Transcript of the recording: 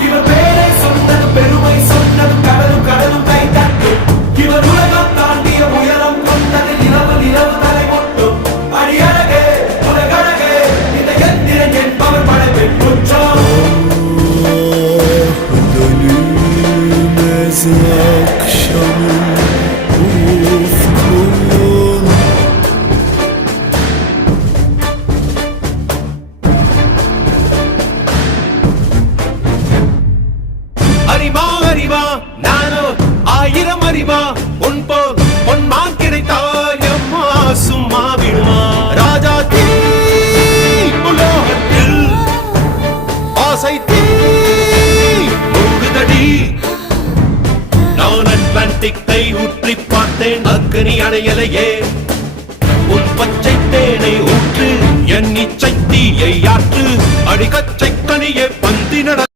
இவர் பேரை சொன்னது பெருமை சொன்னது கடலும் கடலும் கை தட்டும் இவர் உலகம் தாண்டிய உயரம் கொண்டது நிலவு நிலவு தலை மொட்டும் அடியழகே உலகழகே இந்த எந்திரன் என்பவர் படைப்பின் குற்றம் அறிவா அறிவா நானோ ஆயிரம் அறிவா உன் போல் பொன்மான் கிடைத்தாயம்மா சும்மா விடுமா ராஜா தீ உலோகத்தில் ஆசை தீ மூடுதடி நான் அட்லாண்டிக்கை ஊற்றி பார்த்தேன் அக்கனி அணையலையே உன் பச்சை தேனை ஊற்று என் இச்சை தீயை ஆற்று அடிக்கச்சை கனியே பந்தி நட